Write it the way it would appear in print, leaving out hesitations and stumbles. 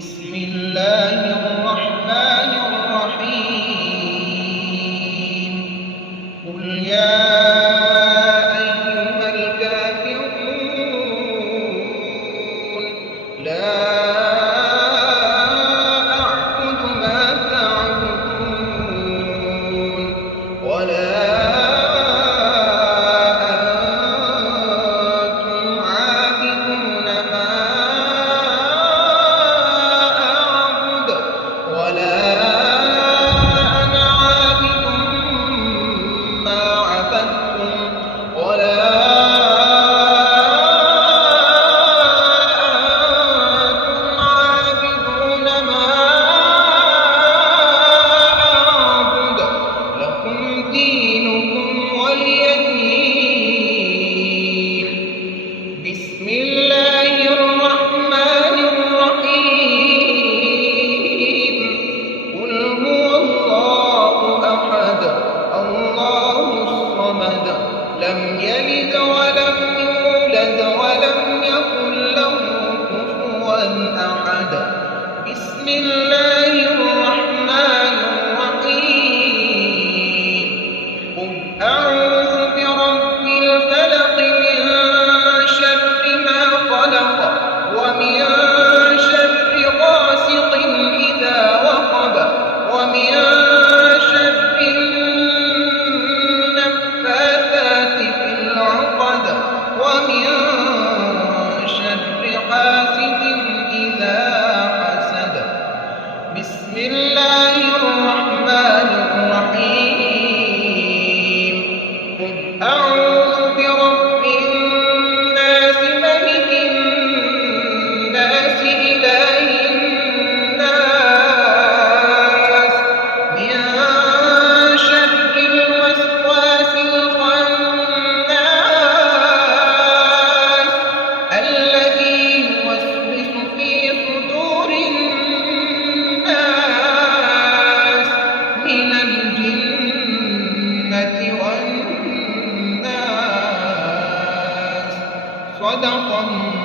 بسم الله الرحمن الرحيم قل يا أيها الكافرون لا أعبد ما تعبدون ولا لم يلد ولم يولد ولم يكن له كفوا أحد بسم الله الرحمن الرحيم قل أعوذ برب الفلق من شر ما خلق ومن شر غاسق إذا وقب ومن شر ومن شر حاسد إذا حسد بسم الله الرحمن الرحيم قل أعوذ برب الناس ملك الناس إله الناس من شر الوسواس صدق الله.